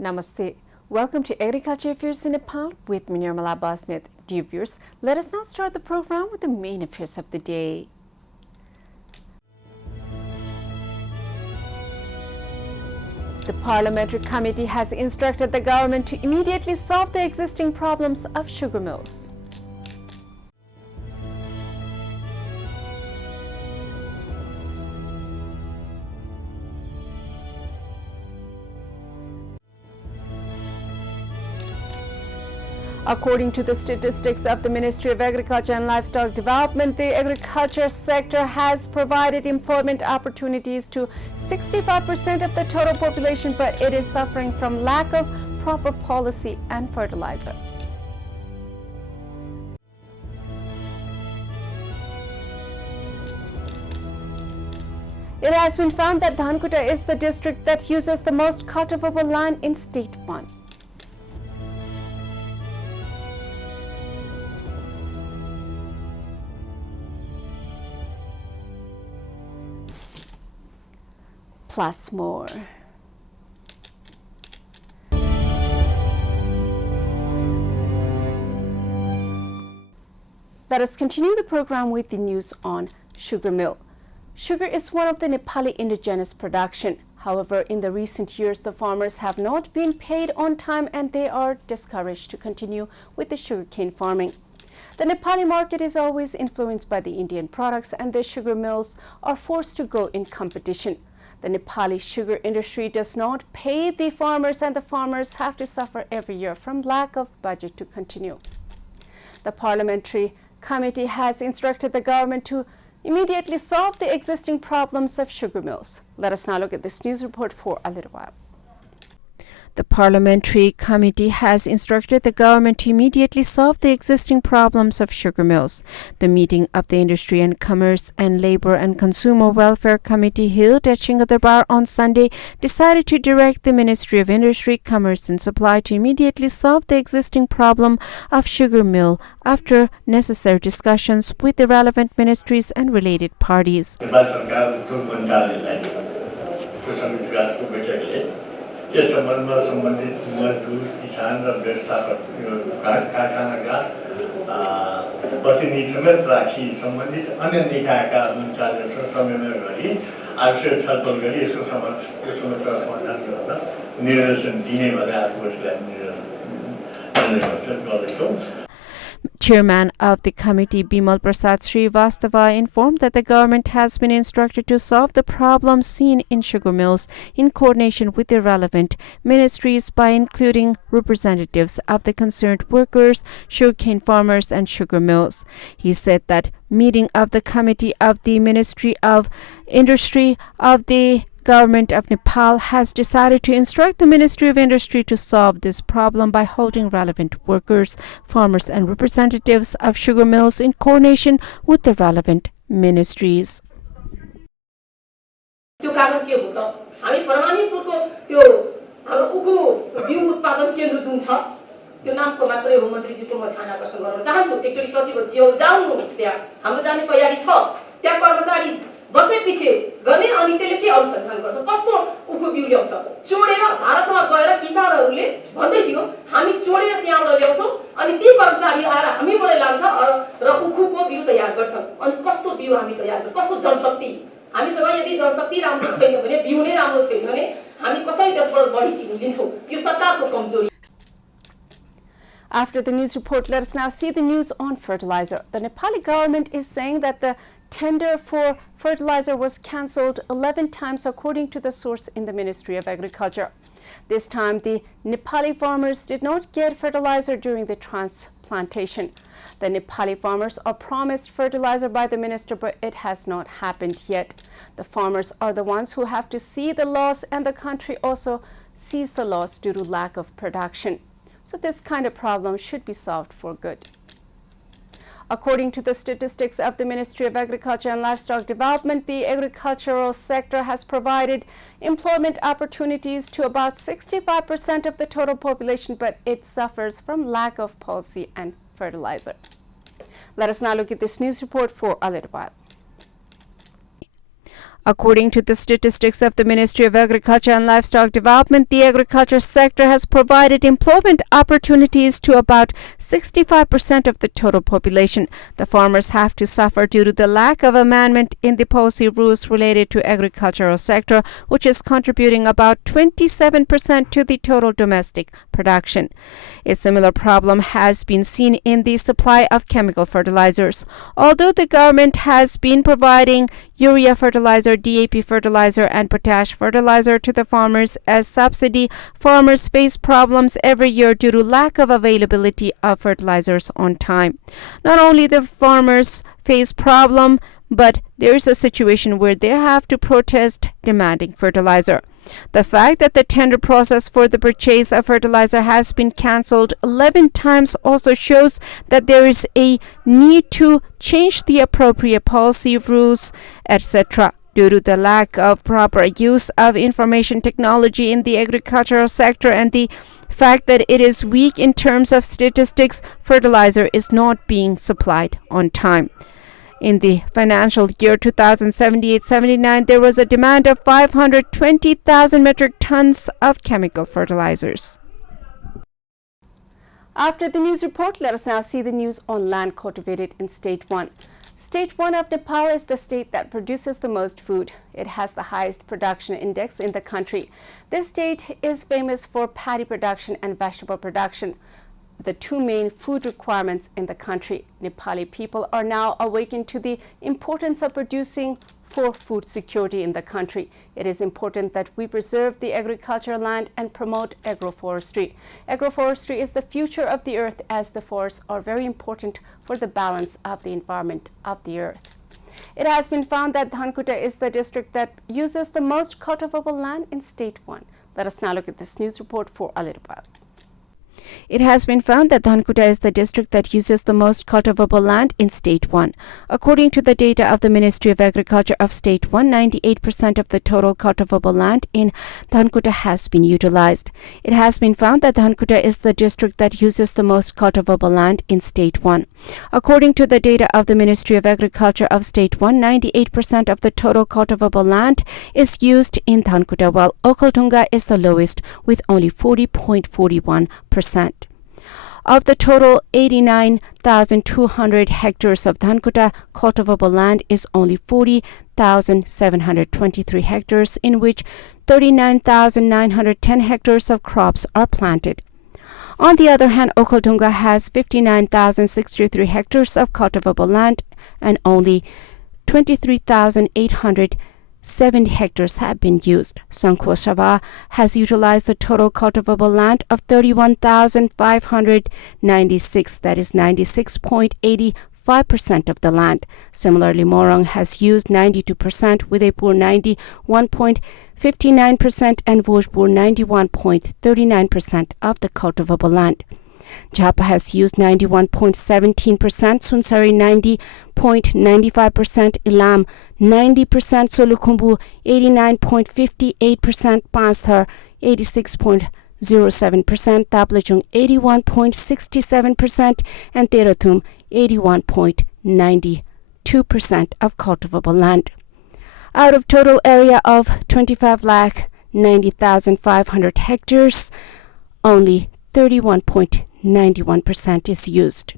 Namaste. Welcome to Agriculture Affairs in Nepal with me, Nirmala Basnet. Dear viewers, let us now start the program with the main affairs of the day. The Parliamentary Committee has instructed the government to immediately solve the existing problems of sugar mills. According to the statistics of the Ministry of Agriculture and Livestock Development, the agriculture sector has provided employment opportunities to 65% of the total population, but it is suffering from lack of proper policy and fertilizer. It has been found that Dhankuta is the district that uses the most cultivable land in State 1. Plus more. Let us continue the program with the news on sugar mill. Sugar is one of the Nepali indigenous production. However, in the recent years, the farmers have not been paid on time and they are discouraged to continue with the sugarcane farming. The Nepali market is always influenced by the Indian products and the sugar mills are forced to go in competition. The Nepali sugar industry does not pay the farmers and the farmers have to suffer every year from lack of budget to continue. The Parliamentary Committee has instructed the government to immediately solve the existing problems of sugar mills. Let us now look at this news report for a little while. The Parliamentary Committee has instructed the government to immediately solve the existing problems of sugar mills. The meeting of the Industry and Commerce and Labour and Consumer Welfare Committee held at Singadarbar on Sunday decided to direct the Ministry of Industry, Commerce and Supply to immediately solve the existing problem of sugar mill after necessary discussions with the relevant ministries and related parties. Yes सम्बन्धमा सम्बन्धित मजदुर किसान र व्यवस्थापक कारखानाका प्रतिनिधि समेत राखी सम्बन्धित अन्य निकायका कर्मचारीहरूसँग समन्वय गरी आवश्यक छलफल गरी यसको समस्या समाधान गर्न निर्देशन दिने भनेर आज गोष्ठीलाई निर्देशन गर्दैछौँ. Chairman of the committee, Bimal Prasad Srivastava, informed that the government has been instructed to solve the problems seen in sugar mills in coordination with the relevant ministries by including representatives of the concerned workers, sugarcane farmers and sugar mills. He said that meeting of the committee of the Ministry of Industry of the Government of Nepal has decided to instruct the Ministry of Industry to solve this problem by holding relevant workers, farmers and representatives of sugar mills in coordination with the relevant ministries. त्यो कारण के हो त हामी परमाणुपुरको त्यो हाम्रो उखु बिउ उत्पादन केन्द्र जुन छ त्यो नामको मात्रै हो. मन्त्रीजीको म ध्यान आकर्षण गर्न चाहन्छु. एकचोटी सचिव जाउनुहोस् त्यहाँ हाम्रो जाने तयारी छ. त्यहाँ कर्मचारी वर्षैपछि गर्ने अनि त्यसले के अनुसन्धान गर्छ, कस्तो उखु बिउ ल्याउँछ, चोडेर भारतमा गएर किसानहरूले भन्दै थियो हामी चोडेर त्यहाँबाट ल्याउँछौँ अनि ती कर्मचारी आएर हामीबाट लान्छ र उखुको बिउ तयार गर्छन्. अनि कस्तो बिउ हामी तयार गर्छौँ, कस्तो जनशक्ति हामीसँग यदि जनशक्ति राम्रो छैन भने बिउ नै राम्रो छैन भने हामी कसरी त्यसबाट बढी चिनी लिन्छौँ. यो सरकारको कमजोरी. After the news report, let us now see the news on fertilizer. The Nepali government is saying that the tender for fertilizer was cancelled 11 times according to the source in the Ministry of Agriculture. This time, the Nepali farmers did not get fertilizer during the transplantation. The Nepali farmers are promised fertilizer by the minister, but it has not happened yet. The farmers are the ones who have to see the loss, and the country also sees the loss due to lack of production. So this kind of problem should be solved for good. According to the statistics of the Ministry of Agriculture and Livestock Development, the agricultural sector has provided employment opportunities to about 65% of the total population, but it suffers from lack of policy and fertilizer. Let us now look at this news report for a little while. According to the statistics of the Ministry of Agriculture and Livestock Development, the agriculture sector has provided employment opportunities to about 65% of the total population. The farmers have to suffer due to the lack of amendment in the policy rules related to agricultural sector, which is contributing about 27% to the total domestic production. A similar problem has been seen in the supply of chemical fertilizers. Although the government has been providing urea fertilizer, DAP fertilizer, and potash fertilizer to the farmers as subsidy, farmers face problems every year due to lack of availability of fertilizers on time. Not only the farmers face problem, but there is a situation where they have to protest demanding fertilizer. The fact that the tender process for the purchase of fertilizer has been cancelled 11 times also shows that there is a need to change the appropriate policy rules, etc. Due to the lack of proper use of information technology in the agricultural sector and the fact that it is weak in terms of statistics, fertilizer is not being supplied on time. In the financial year 2078-79, there was a demand of 520,000 metric tons of chemical fertilizers. After the news report, let us now see the news on land cultivated in State 1. State 1 of Nepal is the state that produces the most food. It has the highest production index in the country. This state is famous for paddy production and vegetable production, the two main food requirements in the country. Nepali people are now awakened to the importance of producing for food security in the country. It is important that we preserve the agricultural land and promote agroforestry. Agroforestry is the future of the earth, as the forests are very important for the balance of the environment of the earth. It has been found that Dhankuta is the district that uses the most cultivable land in State 1. Let us now look at this news report for a little while. It has been found that Dhankuta is the district that uses the most cultivable land in State 1. According to the data of the Ministry of Agriculture of State 1, 98% of the total cultivable land in Dhankuta has been utilized. It has been found that Dhankuta is the district that uses the most cultivable land in State 1. According to the data of the Ministry of Agriculture of State 1, 98% of the total cultivable land is used in Dhankuta, while Okaltunga is the lowest with only 40.41%. Of the total 89,200 hectares of Dhankuta, cultivable land is only 40,723 hectares, in which 39,910 hectares of crops are planted. On the other hand, Okaltunga has 59,063 hectares of cultivable land and only 23,870 hectares have been used. Sangkho Sava has utilized the total cultivable land of 31,596, that is 96.85% of the land. Similarly, Morang has used 92%, Udaipur 91.59% and Bhojpur 91.39% of the cultivable land. Jhapa has used 91.17%, Sunsari 90.95%, Ilam 90%, Solukhumbu 89.58%, Pansthar 86.07%, Taplachung 81.67%, and Terathum 81.92% of cultivable land. Out of total area of 25,90,500 hectares, only 31.91% is used.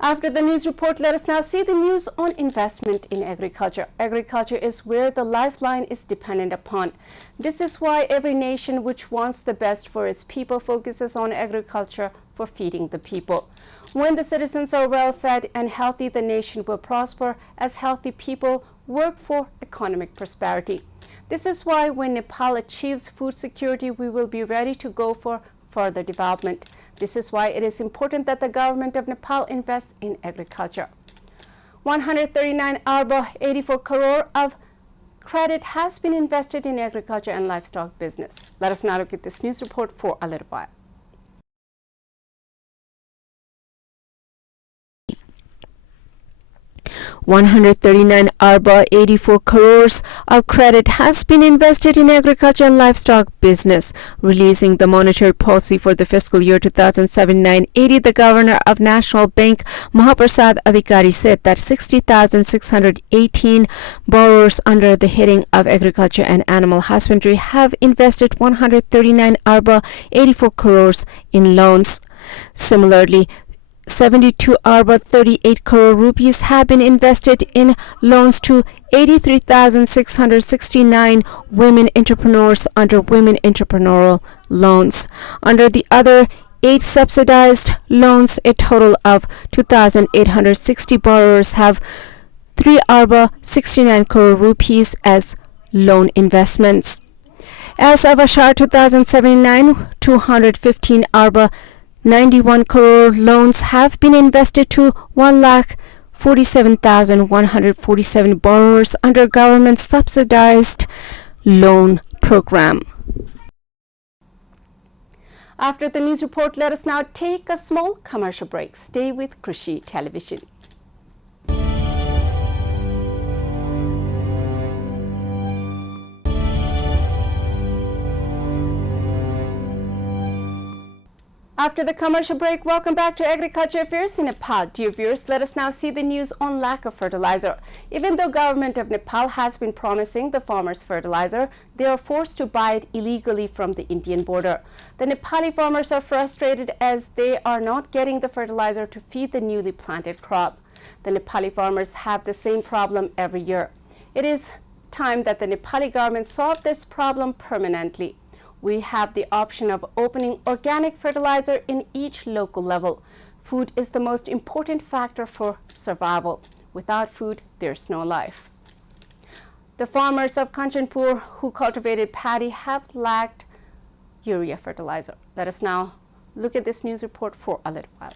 After the news report, let us now see the news on investment in agriculture. Agriculture is where the lifeline is dependent upon. This is why every nation which wants the best for its people focuses on agriculture for feeding the people. When the citizens are well fed and healthy, the nation will prosper as healthy people work for economic prosperity. This is why when Nepal achieves food security, we will be ready to go for further development. This is why it is important that the government of Nepal invests in agriculture. 139 arba 84 crore of credit has been invested in agriculture and livestock business. Let us now look at this news report for a little while. 139 arba 84 crores of credit has been invested in agriculture and livestock business. Releasing the monetary policy for the fiscal year 2007-980, the governor of National Bank, Mahaprasad Adhikari, said that 60,618 borrowers under the heading of agriculture and animal husbandry have invested 139 arba 84 crores in loans. Similarly, 72 arba 38 crore rupees have been invested in loans to 83,669 women entrepreneurs under women entrepreneurial loans. Under the other 8 subsidized loans, a total of 2,860 borrowers have 3 arba 69 crore rupees as loan investments. As of Ashar 2079, 215 arba 91 crore loans have been invested to 1,47,147 borrowers under government subsidized loan program. After the news report, let us now take a small commercial break. Stay with Krishi Television. After the commercial break, welcome back to Agriculture Affairs in Nepal. Dear viewers, let us now see the news on lack of fertilizer. Even though government of Nepal has been promising the farmers fertilizer, they are forced to buy it illegally from the Indian border. The Nepali farmers are frustrated as they are not getting the fertilizer to feed the newly planted crop. The Nepali farmers have the same problem every year. It is time that the Nepali government solve this problem permanently. We have the option of opening organic fertilizer in each local level. Food is the most important factor for survival. Without food, there's no life. The farmers of Kanchanpur who cultivated paddy have lacked urea fertilizer. Let us now look at this news report for a little while.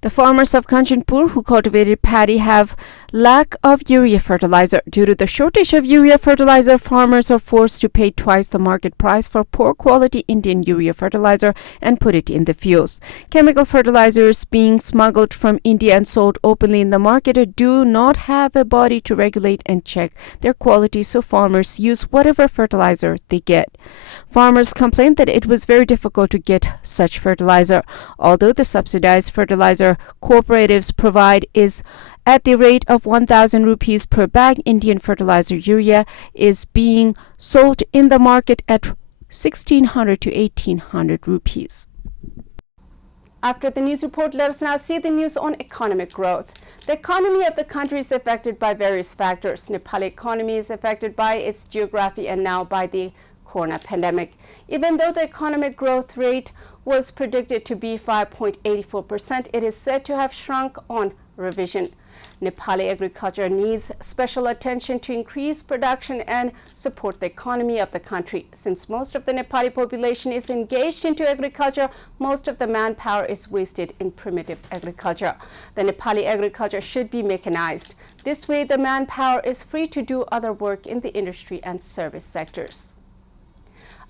The farmers of Kanchanpur who cultivated paddy have lack of urea fertilizer. Due to the shortage of urea fertilizer, farmers are forced to pay twice the market price for poor quality Indian urea fertilizer and put it in the fields. Chemical fertilizers being smuggled from India and sold openly in the market do not have a body to regulate and check their quality, so farmers use whatever fertilizer they get. Farmers complained that it was very difficult to get such fertilizer. Although the subsidized fertilizer cooperatives provide is at the rate of 1,000 rupees per bag, Indian fertilizer urea is being sold in the market at 1,600 to 1,800 rupees. After the news report, let us now see the news on economic growth. The economy of the country is affected by various factors. Nepali economy is affected by its geography and now by the corona pandemic. Even though the economic growth rate was predicted to be 5.84%, it is said to have shrunk on revision. Nepali agriculture needs special attention to increase production and support the economy of the country. Since most of the Nepali population is engaged into agriculture, most of the manpower is wasted in primitive agriculture. The Nepali agriculture should be mechanized. This way, the manpower is free to do other work in the industry and service sectors.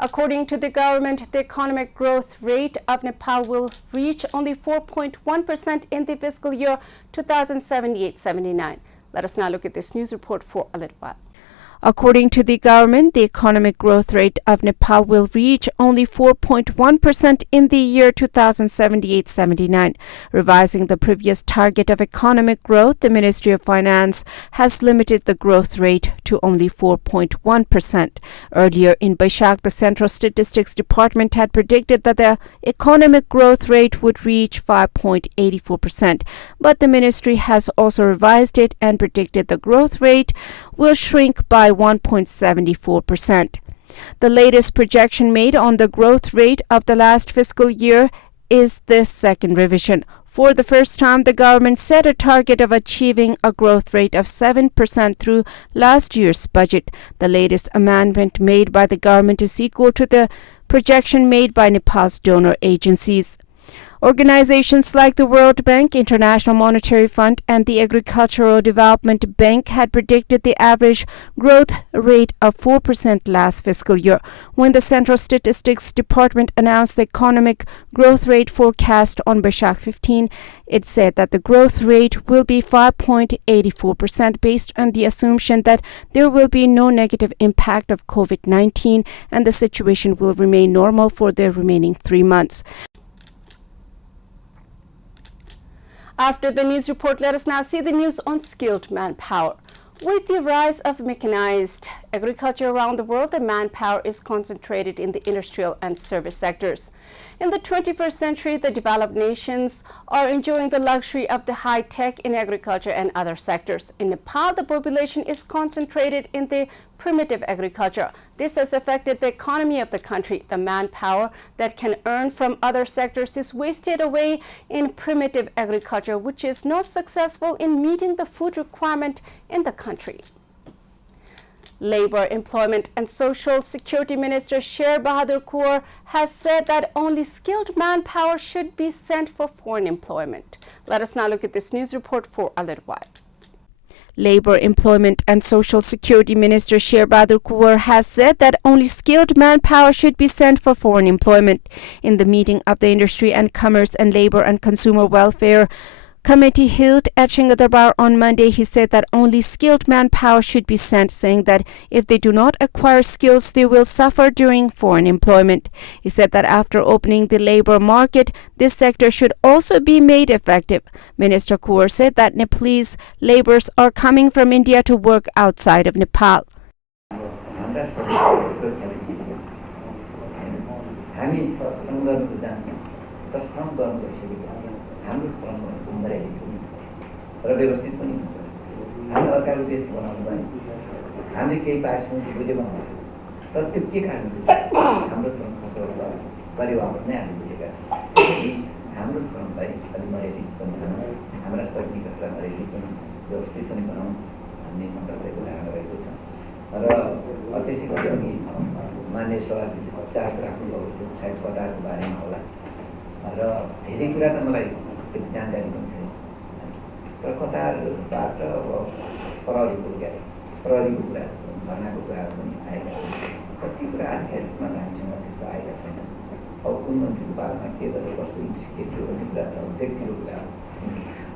According to the government, the economic growth rate of Nepal will reach only 4.1% in the fiscal year 2078-79. Let us now look at this news report for a little while. According to the government, the economic growth rate of Nepal will reach only 4.1% in the year 2078-79. Revising the previous target of economic growth, the Ministry of Finance has limited the growth rate to only 4.1%. Earlier in Baishak, the Central Statistics Department had predicted that the economic growth rate would reach 5.84%. But the ministry has also revised it and predicted the growth rate will shrink by 1.74%. The latest projection made on the growth rate of the last fiscal year is this second revision. For the first time, the government set a target of achieving a growth rate of 7% through last year's budget. The latest amendment made by the government is equal to the projection made by Nepal's donor agencies. Organizations like the World Bank, International Monetary Fund, and the Agricultural Development Bank had predicted the average growth rate of 4% last fiscal year. When the Central Statistics Department announced the economic growth rate forecast on Baishakh 15, it said that the growth rate will be 5.84% based on the assumption that there will be no negative impact of COVID-19 and the situation will remain normal for the remaining 3 months. After the news report, let us now see the news on skilled manpower. With the rise of mechanized agriculture around the world, the manpower is concentrated in the industrial and service sectors. In the 21st century, the developed nations are enjoying the luxury of the high tech in agriculture and other sectors. In Nepal, the population is concentrated in the primitive agriculture. This has affected the economy of the country. The manpower that can earn from other sectors is wasted away in primitive agriculture, which is not successful in meeting the food requirement in the country. Labor, Employment and Social Security Minister Sher Bahadur Kaur has said that only skilled manpower should be sent for foreign employment. Let us now look at this news report for a little while. Labor, Employment and Social Security Minister Sher Bahadur Kaur has said that only skilled manpower should be sent for foreign employment. In the meeting of the Industry and Commerce and Labor and Consumer Welfare Committee held at Singapore on Monday, he said that only skilled manpower should be sent, saying that if they do not acquire skills, they will suffer during foreign employment. He said that after opening the labor market, this sector should also be made effective. Minister Kaur said that Nepalese laborers are coming from India to work outside of Nepal. हाम्रो श्रम मर्यादित र व्यवस्थित पनि हुन्छ हामी अर्काको देश बनाउनु पनि हामीले केही पाएछौँ बुझे बनाउँछ तर त्यो के कारणले हाम्रो श्रम खर्चबाट परिवार नै हामी बुझेका छौँ हाम्रो श्रमलाई अलि मर्यादित पनि बनाउँ हाम्रा श्रमिकहरूलाई मर्यादित पनि व्यवस्थित पनि बनाउँ भन्ने मन्त्रालयको धारणा रहेको छ र त्यसै गरी अघि मान्य सभापतिले चार्ज राख्नुभएको थियो सायद कतारको बारेमा होला र धेरै कुरा त मलाई जानकारी पनि छैन तर कतारबाट अब प्रहरीको कुरा भर्नाको कुराहरू पनि आएका छन् कति कुरा आधिकारिकमा हामीसँग त्यस्तो आएका छैन अब कुन मन्त्रीको बारेमा के गरेर कस्तो इन्ट्रेस्ट के थियो भन्ने कुरा त व्यक्तिगत कुरा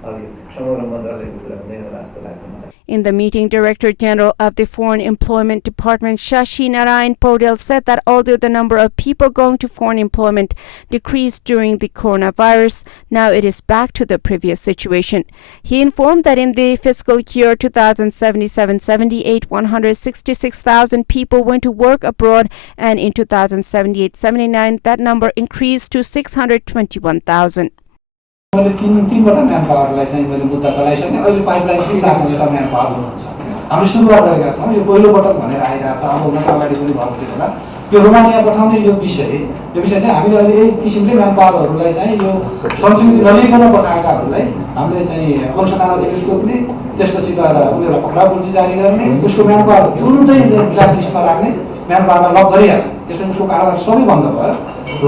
अब समग्र मन्त्रालयको कुरा हुँदैन होला जस्तो लाग्छ मलाई. In the meeting, Director General of the Foreign Employment Department, Shashi Narayan Podel, said that although the number of people going to foreign employment decreased during the coronavirus, now it is back to the previous situation. He informed that in the fiscal year 2077-78, 166,000 people went to work abroad, and in 2078-79, that number increased to 621,000. मैले तीनवटा म्यानपावरलाई चाहिँ मैले मुद्दा चलाइसकेँ. अहिले pipeline 3-4 manpower हुनुहुन्छ. हामीले सुरुवात गरेका छौँ. यो पहिलो पटक भनेर आइरहेको छ. अब हुन त अगाडि पनि भएको थियो होला. यो रोमानिया पठाउने यो विषय चाहिँ हामीले अहिले यही किसिमले म्यानपावरहरूलाई चाहिँ यो संस्कृति नलिकन पठाएकाहरूलाई हामीले चाहिँ अनुसन्धान अधिकारी तोक्ने, त्यसपछि गएर उनीहरूलाई पक्राउ जारी गर्ने, उसको म्यानपावर तुरुन्तै चाहिँ ब्ल्याक लिस्टमा राख्ने, म्यानपावरमा लक गरिहाल्ने. त्यसपछि उसको कारोबार सबै बन्द भयो.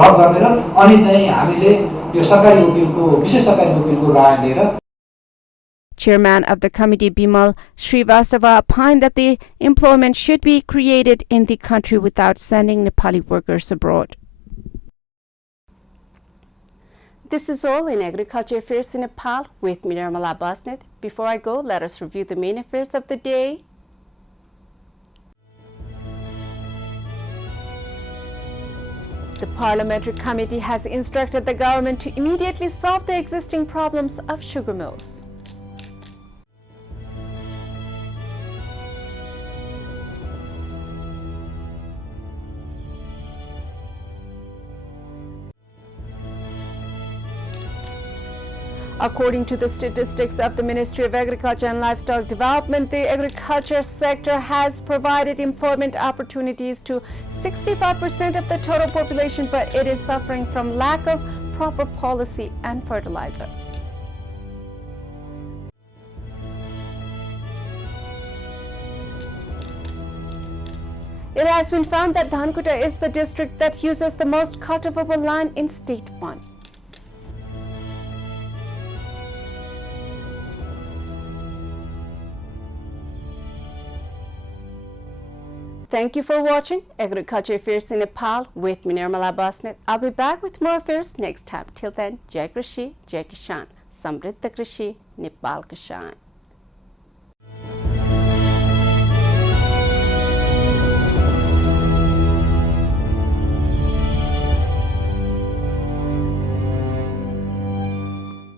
लक गरेर अनि चाहिँ हामीले Chairman of the committee, Bimal Srivastava, opined that the employment should be created in the country without sending Nepali workers abroad. This is all in Agriculture Affairs in Nepal with Nirmala Basnet. Before I go, let us review the main affairs of the day. The Parliamentary Committee has instructed the government to immediately solve the existing problems of sugar mills. According to the statistics of the Ministry of Agriculture and Livestock Development, the agriculture sector has provided employment opportunities to 65% of the total population, but it is suffering from lack of proper policy and fertilizer. It has been found that Dhankuta is the district that uses the most cultivable land in State 1. Thank you for watching Agriculture Affairs in Nepal with me, Nirmala Basnet. I'll be back with more affairs next time. Till then, Jai Krishi, Jai Kishan, Samriddha Krishi, Nepal Kishan.